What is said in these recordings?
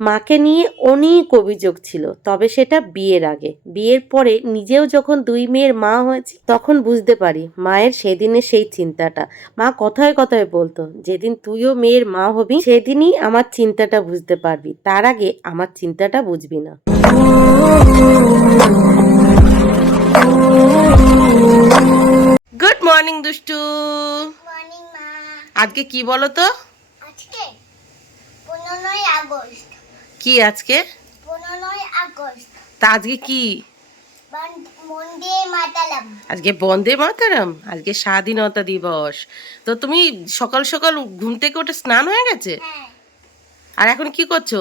মাকে নিয়ে অনেক অভিযোগ ছিল, তবে সেটা বিয়ের আগে। বিয়ের পরে নিজেও যখন দুই মেয়ের মা হয়েছি তখন বুঝতে পারি মায়ের সেদিনে সেই চিন্তাটা। মা কথায় কথায় বলতো, যেদিন তুইও মেয়ের মা হবি সেদিনই আমার চিন্তাটা বুঝতে পারবি, তার আগে আমার চিন্তাটা বুঝবি না। গুড মর্নিং দুষ্টু। মর্নিং মা। আজকে কি বলো তো? আজকে 15ই আগস্ট। কি আজকে? 15ই আগস্ট। তা আজকে কি? বন্দে মাতরম। আজকে বন্দে মাতরম, আজকে স্বাধীনতা দিবস। তো তুমি সকাল সকাল ঘুম থেকে উঠে স্নান হয়ে গেছে? হ্যাঁ, আর এখন কি করছো?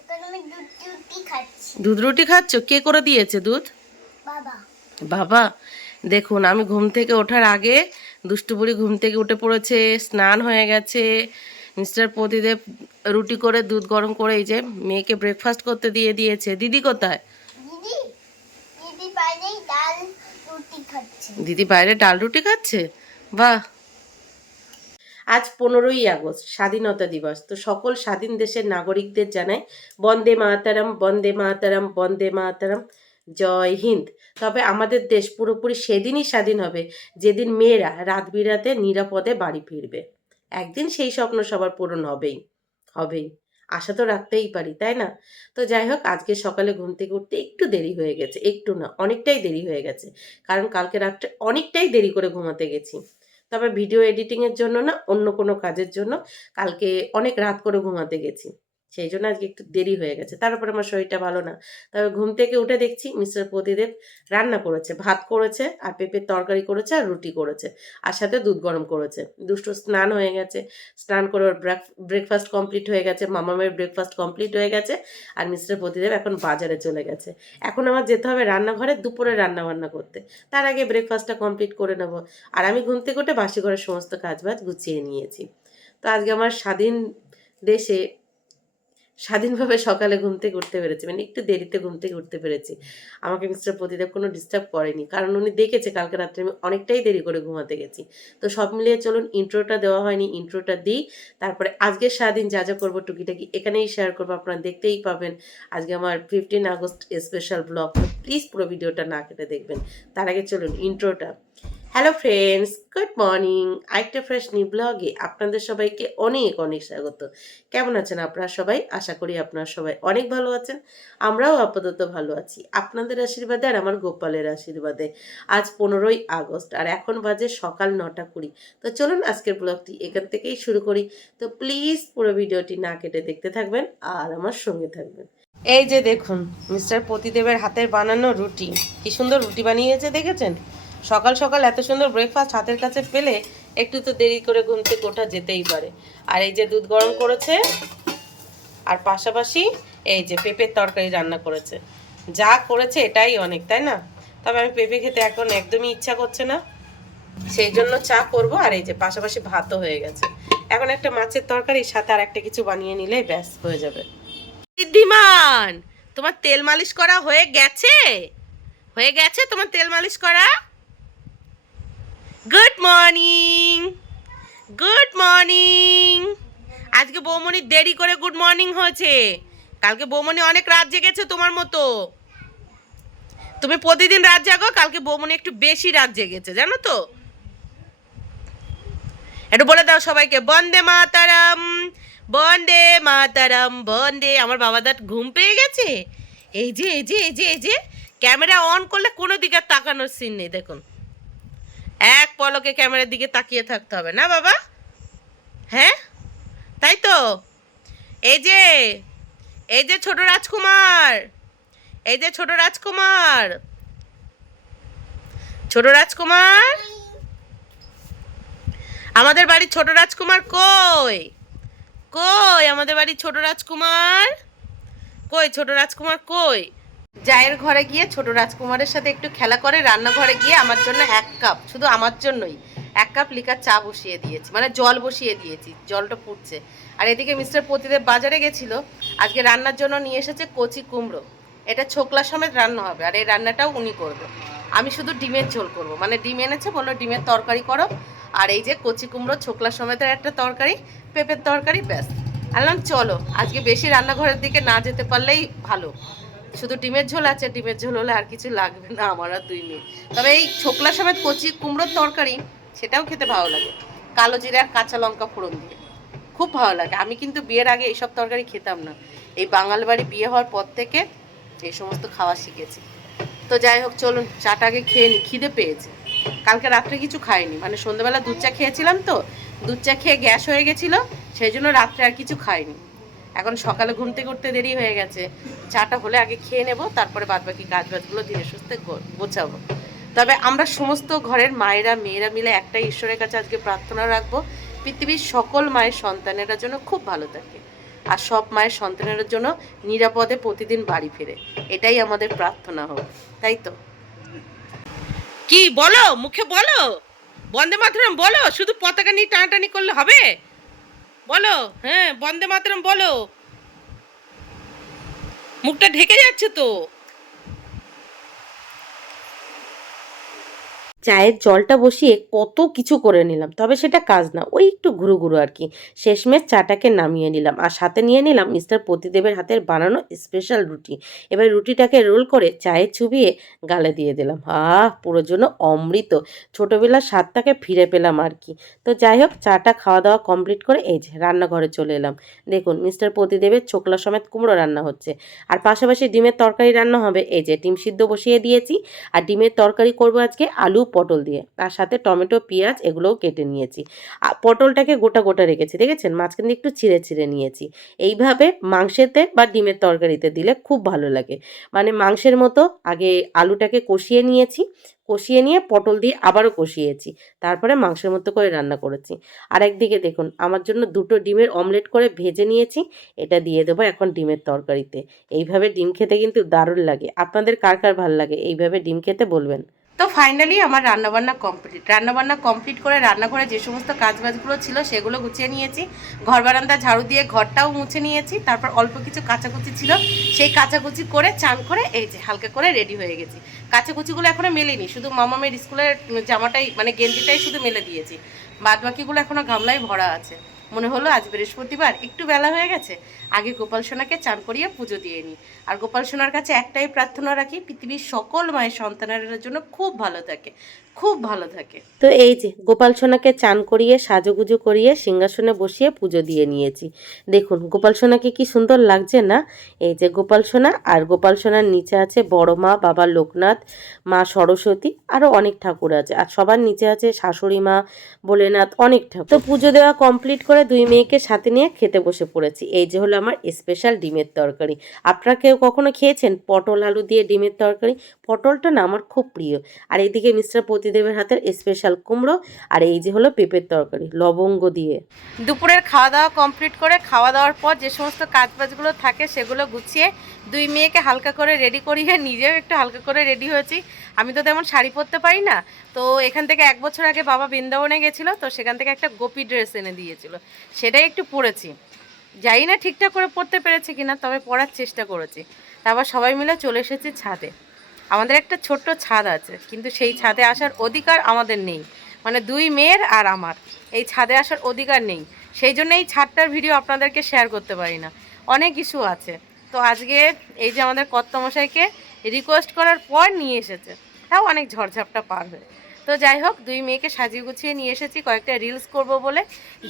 এখন আমি দুধ রুটি খাচ্ছি। দুধ রুটি খাচ্ছো? কে করে দিয়েছে দুধ? বাবা। বাবা। দেখুন, আমি ঘুম থেকে ওঠার আগে দুষ্টু বুড়ি ঘুম থেকে উঠে পড়েছে, স্নান হয়ে গেছে। মিস্টার প্রদীপ রুটি করে দুধ গরম করে এই যে মেয়েকে ব্রেকফাস্ট করতে দিয়ে দিয়েছে। দিদি কোথায়? দিদি দিদি বাইরে ডাল রুটি খাচ্ছে। দিদি বাইরে ডাল রুটি খাচ্ছে। বাহ। আজ 15ই আগস্ট, স্বাধীনতা দিবস। তো সকল স্বাধীন দেশের নাগরিকদের জানাই বন্দে মাতরম, বন্দে মাতরম, বন্দে মাতরম, জয় হিন্দ। তবে আমাদের দেশ পুরোপুরি সেদিনই স্বাধীন হবে যেদিন মেয়েরা রাত বিরাতে নিরাপদে বাড়ি ফিরবে। একদিন সেই স্বপ্ন সবার পূরণ হবেই, হবেই। আশা তো রাখতেই পারি, তাই না? তো যাই হোক, আজকে সকালে ঘুম থেকে উঠতে একটু দেরি হয়ে গেছে, একটু না অনেকটাই দেরি হয়ে গেছে। কারণ কালকে রাত্রে অনেকটাই দেরি করে ঘুমাতে গেছি। তবে ভিডিও এডিটিংয়ের জন্য না, অন্য কোনো কাজের জন্য কালকে অনেক রাত করে ঘুমাতে গেছি। সেই জন্য আজকে একটু দেরি হয়ে গেছে। তার উপরে আমার শরীরটা ভালো না। তবে ঘুম থেকে উঠে দেখছি মিস্টার প্রদীপ রান্না করেছে, ভাত করেছে আর পেঁপের তরকারি করেছে আর রুটি করেছে, আর সাথে দুধ গরম করেছে। দুষ্টু স্নান হয়ে গেছে, স্নান করে ওর ব্রেকফাস্ট কমপ্লিট হয়ে গেছে, মামামের ব্রেকফাস্ট কমপ্লিট হয়ে গেছে। আর মিস্টার প্রদীপ এখন বাজারে চলে গেছে। এখন আমার যেতে হবে রান্নাঘরে দুপুরে রান্না বান্না করতে। তার আগে ব্রেকফাস্টটা কমপ্লিট করে নেবো। আর আমি ঘুম থেকে উঠে বাসি ঘরের সমস্ত কাজবাজ গুছিয়ে নিয়েছি। তো আজকে আমার স্বাধীন দেশে স্বাধীনভাবে সকালে ঘুম থেকে উঠতে পেরেছি, মানে একটু দেরিতে ঘুম থেকে উঠতে পেরেছি। আমাকে মিস্টার প্রদীপ কোনো ডিস্টার্ব করেনি, কারণ উনি দেখেছে কালকে রাত্রে আমি অনেকটাই দেরি করে ঘুমাতে গেছি। তো সব মিলিয়ে চলুন, ইন্ট্রোটা দেওয়া হয়নি, ইন্ট্রোটা দিই। তারপরে আজকের সারাদিন যা যা করবো টুকিটাকি এখানেই শেয়ার করবো, আপনারা দেখতেই পাবেন। আজকে আমার 15 আগস্ট স্পেশাল ব্লগ, প্লিজ পুরো ভিডিওটা না কেটে দেখবেন। তার আগে চলুন ইন্ট্রোটা। Hello friends, good morning. আরেকটা ফ্রেশ নিউ ব্লগে আপনাদের সবাইকে অনেক অনেক স্বাগত। কেমন আছেন আপনারা সবাই? আশা করি আপনারা সবাই অনেক ভালো আছেন। আমরাও আপাতত ভালো আছি আপনাদের আশীর্বাদে আর আমার গোপালের আশীর্বাদে। আজ 15ই আগস্ট আর এখন বাজে সকাল 9:20। তো চলুন আজকের ব্লগটি এখান থেকেই শুরু করি। তো প্লিজ পুরো ভিডিওটি না কেটে দেখতে থাকবেন আর আমার সঙ্গে থাকবেন। এই যে দেখুন মিস্টার প্রতিদেবের হাতের বানানো রুটি, কি সুন্দর রুটি বানিয়েছে দেখেছেন? সকাল সকাল এত সুন্দর ব্রেকফাস্ট হাতের কাছে পেলে একটু তো দেরি করে ঘুম থেকে ওঠা যেতেই পারে। আর এই যে দুধ গরম করেছে, আর পাশাপাশি এই যে পেঁপের তরকারি রান্না করেছে। যা করেছে এটাই অনেক, তাই না? তবে আমি পেঁপে খেতে এখন একদমই ইচ্ছা করছে না, সেই জন্য চা করব। আর এই যে পাশাপাশি ভাতও হয়ে গেছে। এখন একটা মাছের তরকারি সাথে আর একটা কিছু বানিয়ে নিলে ব্যাস হয়ে যাবে। সিদ্ধিমান, তোমার তেল মালিশ করা হয়ে গেছে? হয়ে গেছে তোমার তেল মালিশ করা? Good morning, good morning. আজকে বৌমনি দেরি করে গুড মর্নিং হয়েছে। কালকে বৌমনি অনেক রাত জেগেছে তোমার মতো। তুমি প্রতিদিন রাত জাগো, কালকে বৌমনি একটু বেশি রাত জেগেছে, জানো তো? একটু বলে দাও সবাইকে, বন্দে মাতারাম, বন্দে মাতারাম, বন্দে। আমার বাবাদার ঘুম পেয়ে গেছে। এই যে এই যে এই যে এই যে ক্যামেরা অন করলে কোনো দিকে তাকানোর সিন নেই, দেখুন। এক পলকে ক্যামেরার দিকে তাকিয়ে থাকতে হবে না বাবা? হ্যাঁ, তাই তো? এই যে এই যে ছোট রাজকুমার, এই যে ছোট রাজকুমার, ছোট রাজকুমার, আমাদের বাড়ির ছোট রাজকুমার কই? কই আমাদের বাড়ির ছোট রাজকুমার? কই ছোট রাজকুমার কই? জায়ের ঘরে গিয়ে ছোট রাজকুমারের সাথে একটু খেলা করে রান্নাঘরে গিয়ে আমার জন্য 1 কাপ, শুধু আমার জন্যই 1 কাপ লিকার চা বসিয়ে দিয়েছি, মানে জল বসিয়ে দিয়েছি, জলটা ফুটছে। আর এদিকে মিস্টার প্রতিদেব বাজারে গেছিল, আজকে রান্নার জন্য নিয়ে এসেছে কচি কুমড়ো। এটা ছোকলা সমেত রান্না হবে, আর এই রান্নাটাও উনি করবে। আমি শুধু ডিমের ঝোল করব, মানে ডিম এনেছে, বললো ডিমের তরকারি করো। আর এই যে কচি কুমড়ো ছোকলা সমেতের একটা তরকারি, পেঁপের তরকারি, ব্যাস। আনলাম চলো আজকে বেশি রান্নাঘরের দিকে না যেতে পারলেই ভালো। শুধু ডিমের ঝোল আছে, ডিমের ঝোল হলে আর কিছু লাগবে না আমার আর দুই মেয়ে। তবে এই ছোকলা সমেত কচি কুমড়োর তরকারি সেটাও খেতে ভালো লাগে, কালো জিরে আর কাঁচা লঙ্কা ফোড়ন দিয়ে, খুব ভালো লাগে। আমি কিন্তু বিয়ের আগে এইসব তরকারি খেতাম না, এই বাঙাল বাড়ি বিয়ে হওয়ার পর থেকে এই সমস্ত খাওয়া শিখেছি। তো যাই হোক চলুন চাটা আগে খেয়ে নি, খিদে পেয়েছে। কালকে রাত্রে কিছু খাইনি, মানে সন্ধ্যাবেলা দুধ চা খেয়েছিলাম তো, দুধ চা খেয়ে গ্যাস হয়ে গেছিলো, সেই জন্য রাত্রে আর কিছু খাইনি। এখন সকালে ঘুম থেকে উঠতে দেরি হয়ে গেছে, চাটা হলে আগে খেয়ে নেব, তারপরে বাদবাকি কাজ বাজগুলো ধীরে সুস্থে গোছাবো। তবে আমরা সমস্ত ঘরের মায়েরা মেয়েরা মিলে একটাই ঈশ্বরের কাছে আজকে প্রার্থনা রাখবো, পৃথিবীর সকল মায়ের সন্তানেরা যেন খুব ভালো থাকে, আর সব মায়ের সন্তানেরা জন্য নিরাপদে প্রতিদিন বাড়ি ফিরে, এটাই আমাদের প্রার্থনা হোক, তাই তো? কি বলো, মুখে বলো, বন্দে মাতরম বলো, শুধু পতাকা নিয়ে টানাটানি করলে হবে? বলো, হ্যাঁ বন্দে মাতরম বলো, মুখটা ঢেকে যাচ্ছে তো। চায়ের জলটা বসিয়ে কত কিছু করে নিলাম, তবে সেটা কাজ না, ওই একটু ঘুরু ঘুরু আর কি। শেষমেশ চাটাকে নামিয়ে নিলাম, আর সাথে নিয়ে নিলাম মিস্টার প্রতিদেবের হাতের বানানো স্পেশাল রুটি। এবার রুটিটাকে রোল করে চায়ে চুবিয়ে গালে দিয়ে দিলাম। পুরো জন্য অমৃত, ছোটোবেলার স্বাদটাকে ফিরে পেলাম আর কি। তো যাই হোক চাটা খাওয়া দাওয়া কমপ্লিট করে এই যে রান্নাঘরে চলে এলাম। দেখুন মিস্টার প্রতিদেবের ছোকলা সমেত কুমড়ো রান্না হচ্ছে, আর পাশাপাশি ডিমের তরকারি রান্না হবে। এই যে ডিম সিদ্ধ বসিয়ে দিয়েছি, আর ডিমের তরকারি করবো আজকে আলু পটল দিয়ে, তার সাথে টমেটো পেঁয়াজ এগুলোও কেটে নিয়েছি। পটলটাকে গোটা গোটা রেখেছি, দেখেছেন, মাঝখান দিয়ে একটু ছিঁড়ে ছিঁড়ে নিয়েছি। এইভাবে মাংসেতে বা ডিমের তরকারিতে দিলে খুব ভালো লাগে, মানে মাংসের মতো। আগে আলুটাকে কষিয়ে নিয়েছি, কষিয়ে নিয়ে পটল দিয়ে আবারও কষিয়েছি, তারপরে মাংসের মতো করে রান্না করেছি। আর একদিকে দেখুন আমার জন্য দুটো ডিমের অমলেট করে ভেজে নিয়েছি, এটা দিয়ে দেবো এখন ডিমের তরকারিতে। এইভাবে ডিম খেতে কিন্তু দারুণ লাগে। আপনাদের কার কার ভালো লাগে এইভাবে ডিম খেতে বলবেন। তো ফাইনালি আমার রান্নাবান্না কমপ্লিট করে রান্নাঘরে যে সমস্ত কাজবাজগুলো ছিল সেগুলো গুছিয়ে নিয়েছি, ঘর বারান্দা ঝাড়ু দিয়ে ঘরটাও মুছে নিয়েছি, তারপর অল্প কিছু কাচাকুচি ছিল সেই কাচাকুচি করে চান করে এই যে হালকা করে রেডি হয়ে গেছি। কাচাকুচিগুলো এখনও মেলেনি, শুধু মামামের স্কুলের জামাটাই মানে গেঞ্জিটাই শুধু মেলে দিয়েছি, বাদ বাকিগুলো এখনও গামলায় ভরা আছে। মনে হলো আজ বৃহস্পতিবার একটু বেলা হয়ে গেছে, আগে গোপাল সোনাকে চান করিয়ে পুজো দিয়ে নিই। আর গোপাল সোনার কাছে একটাই প্রার্থনা রাখি, পৃথিবীর সকল মায়ের সন্তানেরা জন্য খুব ভালো থাকে, খুব ভালো থাকে। তো এই যে গোপাল সোনাকে চান করিয়ে সাজুগুজু করিয়ে সিংহাসনে বসিয়ে পুজো দিয়ে নিয়েছি। দেখুন গোপাল সোনাকে কি সুন্দর লাগছে না? এই যে গোপাল সোনা, আর গোপাল সোনার নিচে আছে বড় মা, বাবা লোকনাথ, মা সরস্বতী, আরও অনেক ঠাকুর আছে, আর সবার নিচে আছে শাশুড়ি মা, ভোলেনাথ, অনেক ঠাকুর। তো পুজো দেওয়া কমপ্লিট করে দুই মেয়েকে সাথে নিয়ে খেতে বসে পড়েছি। এই যে হলো আমার স্পেশাল ডিমের তরকারি। আপনারা কেউ কখনো খেয়েছেন পটল আলু দিয়ে ডিমের তরকারি? পটলটা না আমার খুব প্রিয়। আর এইদিকে মিস্টার প্রতিদেবের হাতের স্পেশাল কুমড়ো, আর এই যে হলো পেঁপের তরকারি লবঙ্গ দিয়ে। দুপুরের খাওয়া দাওয়া কমপ্লিট করে খাওয়া দাওয়ার পর যে সমস্ত কাজবাজগুলো থাকে সেগুলো গুছিয়ে দুই মেয়েকে হালকা করে রেডি করিয়ে নিজেও একটু হালকা করে রেডি হয়েছি। আমি তো তেমন শাড়ি পরতে পারি না, তো এখান থেকে 1 বছর আগে বাবা বৃন্দাবনে গেছিলো, তো সেখান থেকে একটা গোপী ড্রেস এনে দিয়েছিল, সেটাই একটু পরেছি। জানি না ঠিকঠাক করে পড়তে পেরেছি কিনা, তবে পড়ার চেষ্টা করেছি। তারপর সবাই মিলে চলে এসেছি ছাদে। আমাদের একটা ছোট্ট ছাদ আছে, কিন্তু সেই ছাদে আসার অধিকার আমাদের নেই, মানে দুই মেয়ের আর আমার এই ছাদে আসার অধিকার নেই। সেই জন্য এই ছাদটার ভিডিও আপনাদেরকে শেয়ার করতে পারি না, অনেক ইস্যু আছে। তো আজকে এই যে আমাদের কর্তামশাইকে রিকোয়েস্ট করার পর নিয়ে এসেছে, তাও অনেক ঝড়ঝাপটা পার হয়ে। তো যাই হোক দুই মেয়েকে সাজিয়ে গুছিয়ে নিয়ে এসেছি কয়েকটা রিলস করব বলে,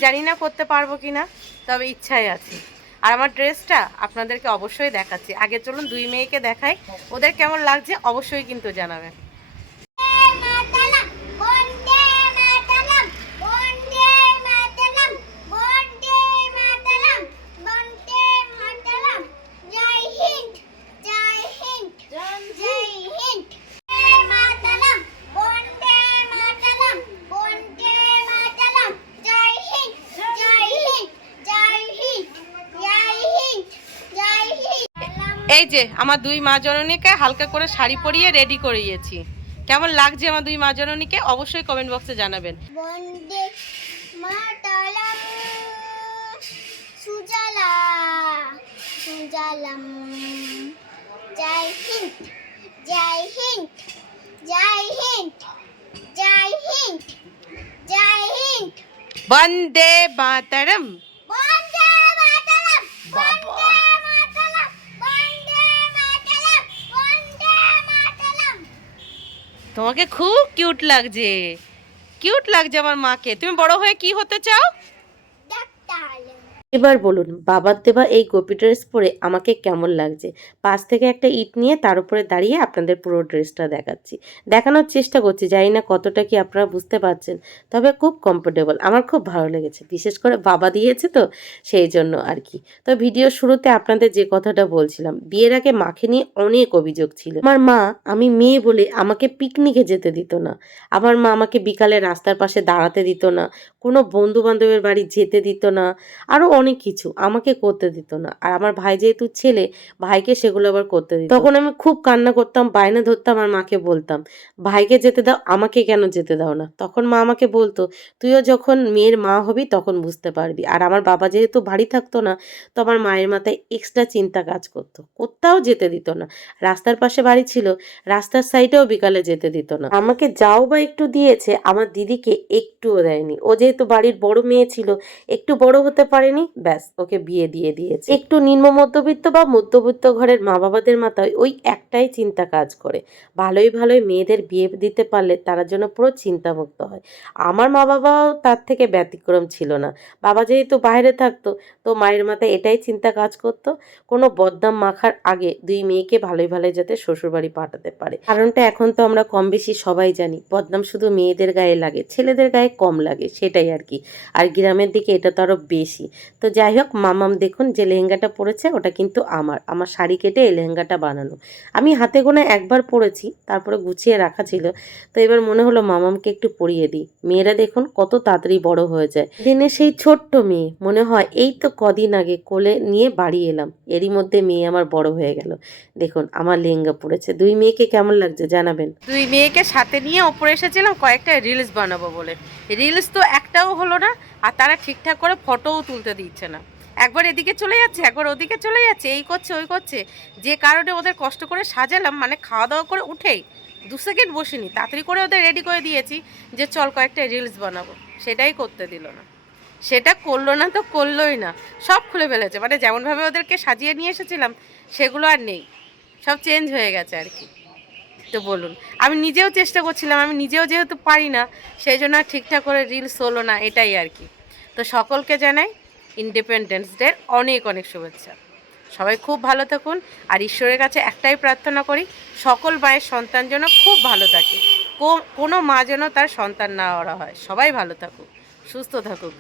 জানি না করতে পারবো কি না, তবে ইচ্ছাই আছে। আর আমার ড্রেসটা আপনাদেরকে অবশ্যই দেখাচ্ছি, আগে চলুন দুই মেয়েকে দেখাই, ওদের কেমন লাগছে অবশ্যই কিন্তু জানাবেন। এই যে আমার দুই মা জননীকে হালকা করে শাড়ি পরিয়ে রেডি করিয়েছি, কেমন লাগছে আমার দুই মা জননীকে অবশ্যই কমেন্ট বক্সে জানাবেন। বন্দে মাতরম সুজলা সুজলাম জয় হিন্দ জয় হিন্দ জয় হিন্দ জয় হিন্দ জয় হিন্দ বন্দে মাতরম। বন্দে মাতরম। বাবা, মাতারাম, বন্দে মাতারাম, বন্দে মাতারাম। তোমাকে খুব কিউট লাগছে, কিউট লাগছে আমার মাকে। তুমি বড় হয়ে কি হতে চাও? ডাক্তার। এবার বলুন, বাবার দেওয়া এই গোপী ড্রেস পরে আমাকে কেমন লাগছে? পাশ থেকে একটা ইট নিয়ে তার উপরে দাঁড়িয়ে আপনাদের পুরো ড্রেসটা দেখাচ্ছি, দেখানোর চেষ্টা করছি। জানি না কতটা কি আপনারা বুঝতে পারছেন, তবে খুব কমফোর্টেবল, আমার খুব ভালো লেগেছে। বিশেষ করে বাবা দিয়েছে তো, সেই জন্য আর কি। তো ভিডিও শুরুতে আপনাদের যে কথাটা বলছিলাম, বিয়ের আগে মাকে নিয়ে অনেক অভিযোগ ছিল। আমার মা, আমি মেয়ে বলে আমাকে পিকনিকে যেতে দিত না। আমার মা আমাকে বিকালে রাস্তার পাশে দাঁড়াতে দিত না, কোনো বন্ধু বান্ধবের বাড়ি যেতে দিত না, আরো অনেক কিছু আমাকে করতে দিত না। আর আমার ভাই যেহেতু ছেলে, ভাইকে সেগুলো আবার করতে দিত। তখন আমি খুব কান্না করতাম, বায়না ধরতাম, আর মাকে বলতাম ভাইকে যেতে দাও, আমাকে কেন যেতে দাও না? তখন মা আমাকে বলতো তুইও যখন মেয়ের মা হবি তখন বুঝতে পারবি। আর আমার বাবা যেহেতু বাড়ি থাকতো না, তো আমার মায়ের মাথায় এক্সট্রা চিন্তা কাজ করতো, কোথাও যেতে দিত না। রাস্তার পাশে বাড়ি ছিল, রাস্তার সাইডেও বিকালে যেতে দিত না। আমাকে যাও বা একটু দিয়েছে, আমার দিদিকে একটুও দেয়নি। ও যেহেতু বাড়ির বড় মেয়ে ছিল, একটু বড় হতে পারেনি, ব্যাস ওকে বিয়ে দিয়ে দিয়েছে। একটু নিম্ন মধ্যবিত্ত বা মধ্যবিত্ত ঘরের মা বাবাদের মাথায় ওই একটাই চিন্তা কাজ করে, ভালোই ভালোই মেয়েদের বিয়ে দিতে পারলে তারা যেন পুরো চিন্তামুক্ত হয়। আমার মা বাবাও তার থেকে ব্যতিক্রম ছিল না। বাবা যেহেতু বাইরে থাকতো, তো মায়ের মাথায় এটাই চিন্তা কাজ করতো, কোনো বদনাম মাখার আগে দুই মেয়েকে ভালোই ভালোই যাতে শ্বশুরবাড়ি পাঠাতে পারে। কারণটা এখন তো আমরা কম বেশি সবাই জানি, বদনাম শুধু মেয়েদের গায়ে লাগে, ছেলেদের গায়ে কম লাগে, সেটাই আর কি। আর গ্রামের দিকে এটা তো আরও বেশি। তো যাই হোক, মামাম দেখুন যে লেহেঙ্গাটা পরেছে, ওটা কিন্তু আমার শাড়ি কেটে এই লেহেঙ্গাটা বানানো। আমি হাতে গোনা একবার পরেছি, তারপরে গুছিয়ে রাখা ছিল। তো এবার মনে হলো মামামকে একটু পরিয়ে দিই। মেয়েরা দেখুন কত তাড়াতাড়ি বড় হয়ে যায়। দিনে সেই ছোট্ট মেয়ে মনে হয় এই তো কদিন আগে কোলে নিয়ে বাড়ি এলাম, এরই মধ্যে মেয়ে আমার বড় হয়ে গেল। দেখুন আমার লেহেঙ্গা পড়েছে। দুই মেয়েকে কেমন লাগছে জানাবেন। দুই মেয়েকে সাথে নিয়ে ওপরে এসেছিলাম কয়েকটা রিলস বানাবো বলে। রিলস তো একটাও হলো না, আর তারা ঠিকঠাক করে ফটোও তুলতে দিচ্ছে না। একবার এদিকে চলে যাচ্ছে, একবার ওদিকে চলে যাচ্ছে, এই করছে ওই করছে। যে কারণে ওদের কষ্ট করে সাজালাম, মানে খাওয়া দাওয়া করে উঠেই 2 সেকেন্ড বসিনি, তাড়াতাড়ি করে ওদের রেডি করে দিয়েছি যে চল কয়েকটা রিলস বানাবো। সেটাই করতে দিল না। সেটা করলো না তো করলোই না, সব খুলে ফেলেছে। মানে যেমনভাবে ওদেরকে সাজিয়ে নিয়ে এসেছিলাম সেগুলো আর নেই, সব চেঞ্জ হয়ে গেছে আর কি। তো বলুন, আমি নিজেও চেষ্টা করছিলাম, আমি নিজেও যেহেতু পারি না, সেই জন্য ঠিকঠাক করে রিলস হলো না, এটাই আর কি। তো সকলকে জানাই ইন্ডিপেন্ডেন্স ডের অনেক অনেক শুভেচ্ছা। সবাই খুব ভালো থাকুন, আর ঈশ্বরের কাছে একটাই প্রার্থনা করি, সকল মায়ের সন্তান যেন খুব ভালো থাকে, কোনো মা যেন তার সন্তান না হারা হয়। সবাই ভালো থাকুক, সুস্থ থাকুক,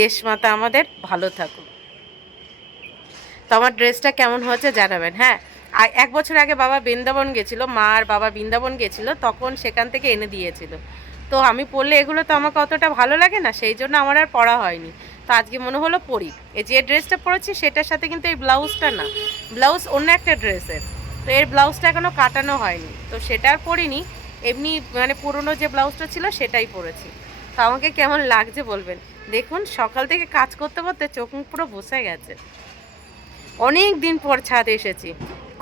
দেশমাতা আমাদের ভালো থাকুক। তো আমার ড্রেসটা কেমন হয়েছে জানাবেন। হ্যাঁ, আর 1 বছর আগে বাবা বৃন্দাবন গেছিলো, মা আর বাবা বৃন্দাবন গেছিলো, তখন সেখান থেকে এনে দিয়েছিল। তো আমি পরলে এগুলো তো আমাকে অতটা ভালো লাগে না, সেই জন্য আমার আর পরা হয়নি। তো আজকে মনে হলো পরি। এই যে ড্রেসটা পরেছি সেটার সাথে কিন্তু এই ব্লাউজটা না, ব্লাউজ অন্য একটা ড্রেসের। তো এর ব্লাউজটা এখনও কাটানো হয়নি, তো সেটা আর পরিনি। এমনি মানে পুরনো যে ব্লাউজটা ছিল সেটাই পরেছি। তো আমাকে কেমন লাগছে বলবেন। দেখুন সকাল থেকে কাজ করতে করতে চোখ মুখ পুরো বসে গেছে। অনেক দিন পর ছাদে এসেছি,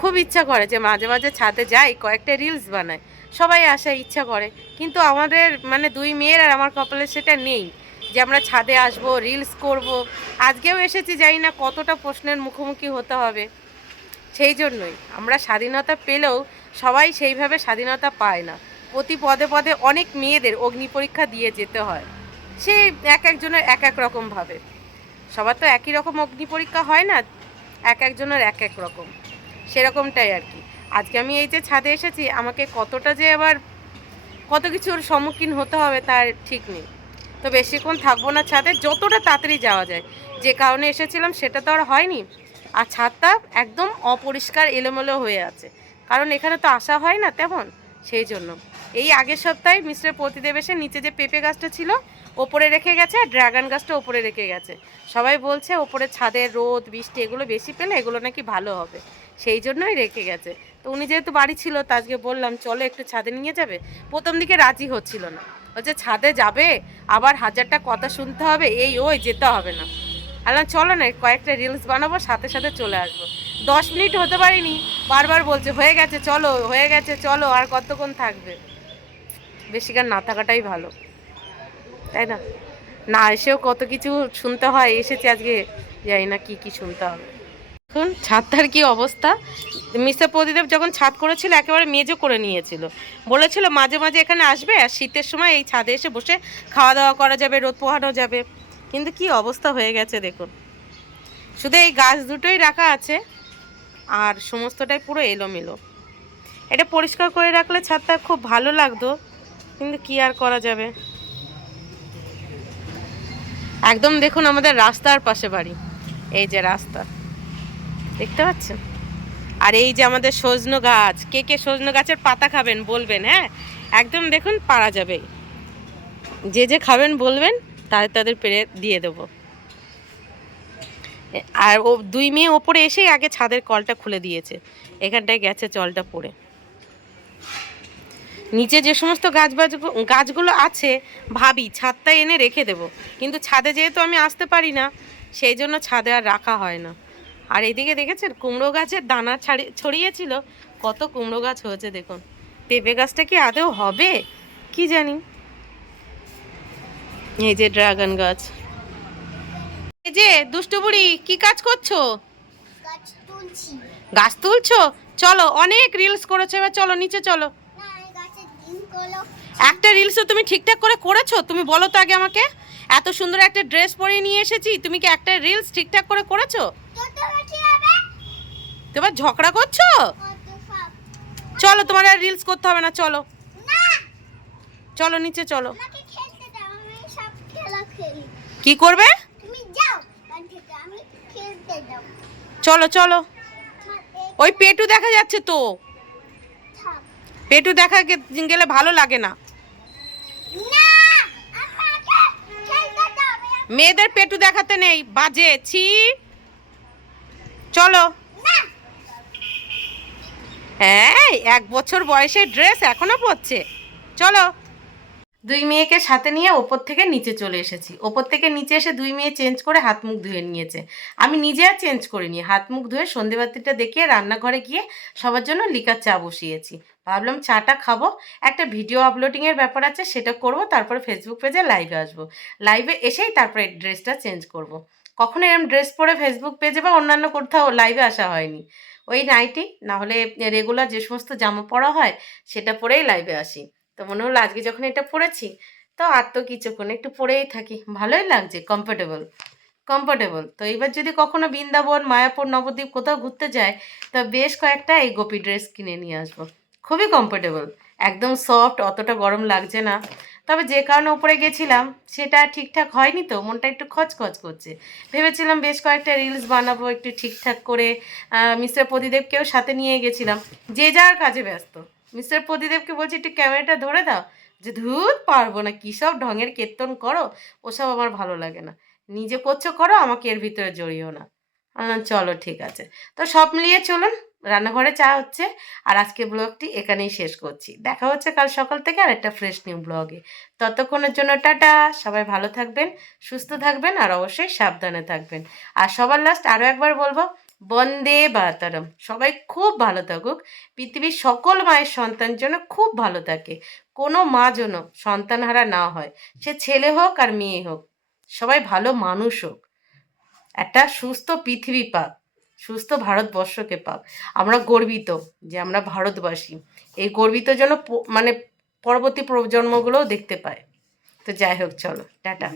খুব ইচ্ছা করে যে মাঝে মাঝে ছাদে যাই, কয়েকটা রিলস বানাই। সবাই আসা ইচ্ছা করে, কিন্তু আমাদের মানে দুই মেয়ের আর আমার কপালে সেটা নেই যে আমরা ছাদে আসব, রিলস করব। আজকেও এসেছি, জানি না কতটা প্রশ্নের মুখোমুখি হতে হবে। সেই জন্যই আমরা স্বাধীনতা পেলেও সবাই সেইভাবে স্বাধীনতা পায় না। প্রতি পদে পদে অনেক মেয়েদের অগ্নি পরীক্ষা দিয়ে যেতে হয়, সে এক একজনের এক এক রকমভাবে। সবার তো একই রকম অগ্নি পরীক্ষা হয় না, এক একজনের এক এক রকম, সেরকমটাই আর কি। আজকে আমি এই যে ছাদে এসেছি, আমাকে কতটা যে আবার কত কিছুর সম্মুখীন হতে হবে তার ঠিক নেই। তো বেশিক্ষণ থাকবো না ছাদে, যতটা তাড়াতাড়ি যাওয়া যায়। যে কারণে এসেছিলাম সেটা তো আর হয়নি। আর ছাদটা একদম অপরিষ্কার এলোমেলো হয়ে আছে, কারণ এখানে তো আসা হয় না তেমন, সেই জন্য। এই আগের সপ্তাহে মিস্টার প্রতিদেব এসে নিচে যে পেঁপে গাছটা ছিল ওপরে রেখে গেছে, আর ড্রাগন গাছটা ওপরে রেখে গেছে। সবাই বলছে ওপরে ছাদের রোদ বৃষ্টি এগুলো বেশি পেলে এগুলো নাকি ভালো হবে, সেই জন্যই রেখে গেছে। তো উনি যেহেতু বাড়ি ছিল, তো আজকে বললাম চলো একটু ছাদে নিয়ে যাবে। প্রথম দিকে রাজি হচ্ছিল না, বলছে ছাদে যাবে আবার 1000টা কথা শুনতে হবে, এই ওই যেতে হবে না। আলাম চলো না কয়েকটা রিলস বানাবো, সাথে সাথে চলে আসবো। 10 মিনিট হতে পারিনি, বারবার বলছে হয়ে গেছে চলো, হয়ে গেছে চলো, আর কতক্ষণ থাকবে। বেশিক্ষণ না থাকাটাই ভালো, তাই না? না এসেও কত কিছু শুনতে হয়, এসেছি আজকে জানি না কি কি শুনতে হবে। এখন ছাদটার কি অবস্থা। মিস্টার প্রদীপ যখন ছাদ করেছিল একেবারে মেজো করে নিয়েছিল, বলেছিল মাঝে মাঝে এখানে আসবে আর শীতের সময় এই ছাদে এসে বসে খাওয়া দাওয়া করা যাবে, রোদ পোহানো যাবে। কিন্তু কি অবস্থা হয়ে গেছে দেখুন, শুধু এই গাছ দুটোই রাখা আছে আর সমস্তটাই পুরো এলোমেলো। এটা পরিষ্কার করে রাখলে ছাদটা খুব ভালো লাগতো, কিন্তু কি আর করা যাবে। একদম দেখুন আমাদের রাস্তার পাশে বাড়ি, এই যে রাস্তা দেখতে পাচ্ছেন। আর এই যে আমাদের সজনো গাছ, কে কে সজনো গাছের পাতা খাবেন বলবেন, হ্যাঁ একদম দেখুন পারা যাবে, যে যে খাবেন বলবেন তাদের তাদের পেরে দিয়ে দেবো। আর ও দুই মেয়ে ওপরে এসেই আগে ছাদের কলটা খুলে দিয়েছে, এখানটায় গেছে জলটা পড়ে। নিচে যে সমস্ত গাছগুলো আছে ভাবি ছাদটা এনে রেখে দেব, কিন্তু ছাদে যেহেতু আমি আসতে পারি না সেই জন্য ছাদে আর রাখা হয় না। আর এদিকে দেখেছেন কুমড়ো গাছের দানা ছড়িয়েছিল, কত কুমড়ো গাছ হয়েছে দেখুন। পেঁপে গাছটা কি আদৌ হবে কি জানি। এই যে ড্রাগন গাছ। এই যে দুষ্টু বুড়ি কি কাজ করছো? গাছ তুলছি। গাছ তুলছো? চলো, অনেক রিলস করেছো, এবার চলো নিচে চলো। না এই গাছের ডিম গুলো একটা রিলসও তুমি ঠিকঠাক করে করেছো? তুমি বলো তো আগে আমাকে, এত সুন্দর একটা ড্রেস পরে নিয়ে এসেছি, তুমি কি একটা রিলস ঠিকঠাক করে করেছো? ছোট বেশি হবে। তোমার ঝগড়া করছো? কত সব। চলো, তোমার আর রিলস করতে হবে না, চলো না চলো নিচে চলো। আমাকে খেলতে দাও, আমি সব খেলা খেলি। কি করবে? তুমি যাও এখান থেকে, আমি খেলতে দাও। চলো চলো। থাক, এই ওই পেটু দেখা যাচ্ছে তো, থাক। পেটু দেখা গেলে ভালো লাগে না। না আমাকে খেলতে দাও। মেয়েদের পেটু দেখাতে নেই, বাজে ছি। চলো। না হ্যাঁ 1 বছর বয়সের ড্রেস এখনো পরছে। চলো। দুই মেয়েকে সাথে নিয়ে ওপর থেকে নিচে চলে এসেছি। ওপর থেকে নিচে এসে দুই মেয়ে চেঞ্জ করে হাত মুখ ধুয়ে নিয়েছে। আমি নিজে আর চেঞ্জ করিনি, হাত মুখ ধুয়ে সন্ধেবাতিটা দেখিয়ে রান্নাঘরে গিয়ে সবার জন্য লিকার চা বসিয়েছি। ভাবলাম চাটা খাবো, একটা ভিডিও আপলোডিংয়ের ব্যাপার আছে সেটা করব, তারপরে ফেসবুক পেজে লাইভে আসবো। লাইভে এসেই তারপরে ড্রেসটা চেঞ্জ করব। কখনো এরম ড্রেস পরে ফেসবুক পেজে বা অন্যান্য কোথাও লাইভে আসা হয়নি। ওই নাইটি না হলে রেগুলার যে সমস্ত জামা পরা হয় সেটা পরেই লাইভে আসি। তো মনে হলো আজকে যখন এটা পরেছি তো আর তো কিছুক্ষণ একটু পরেই থাকি, ভালোই লাগছে, কমফোর্টেবল কমফোর্টেবল। তো এবার যদি কখনো বৃন্দাবন, মায়াপুর, নবদ্বীপ কোথাও ঘুরতে যায় তো বেশ কয়েকটা এই গোপী ড্রেস কিনে নিয়ে আসবো। খুবই কমফোর্টেবল, একদম সফট, অতটা গরম লাগছে না। তবে যে কারণে উপরে গেছিলাম সেটা ঠিকঠাক হয়নি, তো মনটা একটু খচখচ করছে। ভেবেছিলাম বেশ কয়েকটা রিলস বানাবো একটু ঠিকঠাক করে। মিস্টার প্রদীপকেও সাথে নিয়ে গেছিলাম, যে যার কাজে ব্যস্ত। মিস্টার প্রদীপকে বলছি একটু ক্যামেরাটা ধরে দাও, যে ধুত পারবো না, কী সব ঢঙের কীর্তন করো, ওসব আমার ভালো লাগে না, নিজে করছো করো, আমাকে এর ভিতরে জড়িও না। বললাম চলো ঠিক আছে। তো সব মিলিয়ে চলুন, রান্নাঘরে চা হচ্ছে। আর আজকে ব্লগটি এখানেই শেষ করছি, দেখা হচ্ছে কাল সকাল থেকে আর একটা ফ্রেশ নিউ ব্লগে। ততক্ষণের জন্য টাটা, সবাই ভালো থাকবেন, সুস্থ থাকবেন আর অবশ্যই সাবধানে থাকবেন। আর সবার লাস্ট আরও একবার বলবো, বন্দে মাতরম। সবাই খুব ভালো থাকুক, পৃথিবীর সকল মায়ের সন্তান যেন খুব ভালো থাকে, কোনো মা যেন সন্তানহারা না হয়, সে ছেলে হোক আর মেয়ে হোক, সবাই ভালো মানুষ হোক, একটা সুস্থ পৃথিবী পাক, সুস্থ ভারতবর্ষকে পাক। আমরা গর্বিত যে আমরা ভারতবাসী, এই গর্বিত যেন মানে পরবর্তী প্রজন্মগুলোও দেখতে পায়। তো যাই হোক, চলো টাটা।